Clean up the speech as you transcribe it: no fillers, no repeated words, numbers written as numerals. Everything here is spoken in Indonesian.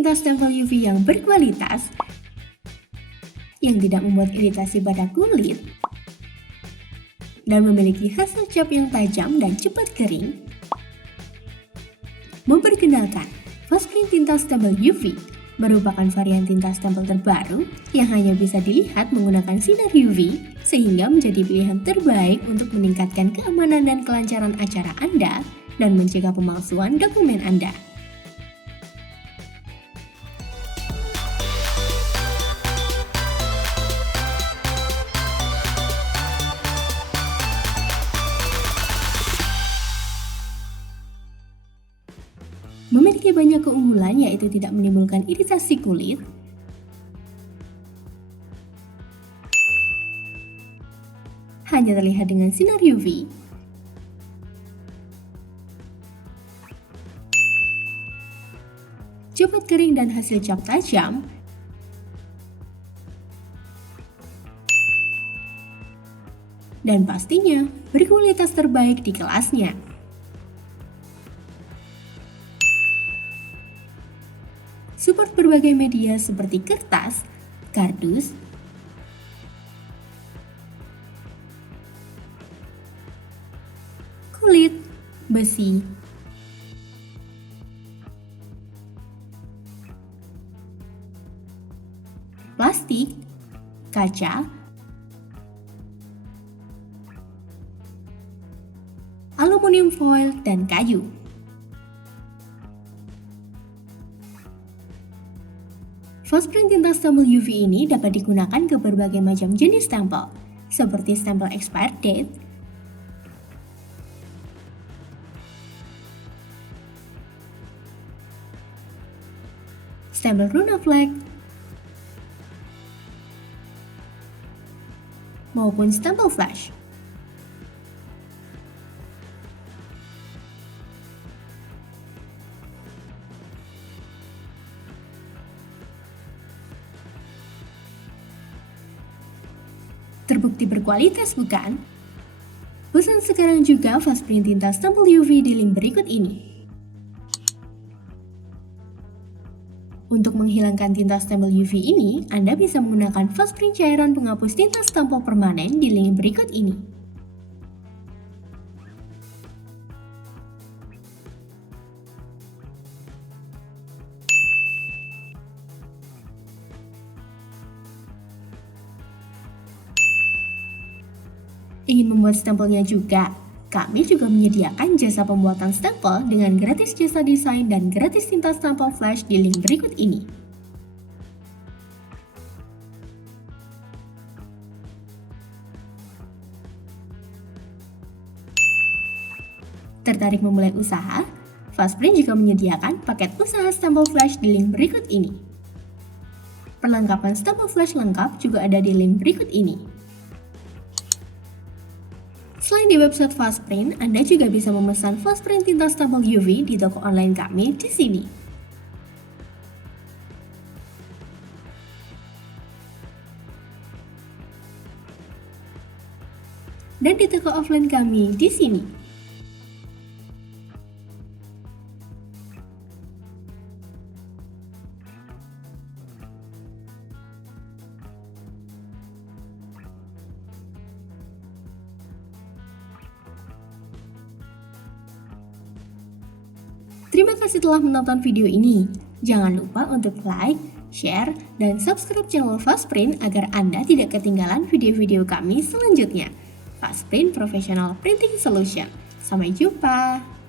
tinta stempel UV yang berkualitas, yang tidak membuat iritasi pada kulit, dan memiliki hasil cap yang tajam dan cepat kering. Memperkenalkan, Fastprint tinta stempel UV merupakan varian tinta stempel terbaru yang hanya bisa dilihat menggunakan sinar UV, sehingga menjadi pilihan terbaik untuk meningkatkan keamanan dan kelancaran acara Anda dan mencegah pemalsuan dokumen Anda. Memiliki banyak keunggulan, yaitu tidak menimbulkan iritasi kulit, hanya terlihat dengan sinar UV, cepat kering dan hasil cap tajam, dan pastinya berkualitas terbaik di kelasnya. Support berbagai media seperti kertas, kardus, kulit, besi, plastik, kaca, aluminium foil, dan kayu. Fastprint tinta stempel UV ini dapat digunakan ke berbagai macam jenis stempel, seperti stempel expired date, stempel runa flag, maupun stempel flash. Terbukti berkualitas, bukan? Pesan sekarang juga Fastprint tinta stempel UV di link berikut ini. Untuk menghilangkan tinta stempel UV ini, Anda bisa menggunakan Fastprint cairan penghapus tinta stempel permanen di link berikut ini. Ingin membuat stempelnya juga? Kami juga menyediakan jasa pembuatan stempel dengan gratis jasa desain dan gratis tinta stempel flash di link berikut ini. Tertarik memulai usaha? Fastprint juga menyediakan paket usaha stempel flash di link berikut ini. Perlengkapan stempel flash lengkap juga ada di link berikut ini. Selain di website Fastprint, Anda juga bisa memesan Fastprint tinta stempel UV di toko online kami di sini. Dan di toko offline kami di sini. Terima kasih telah menonton video ini. Jangan lupa untuk like, share, dan subscribe channel Fastprint agar Anda tidak ketinggalan video-video kami selanjutnya. Fastprint Professional Printing Solution. Sampai jumpa!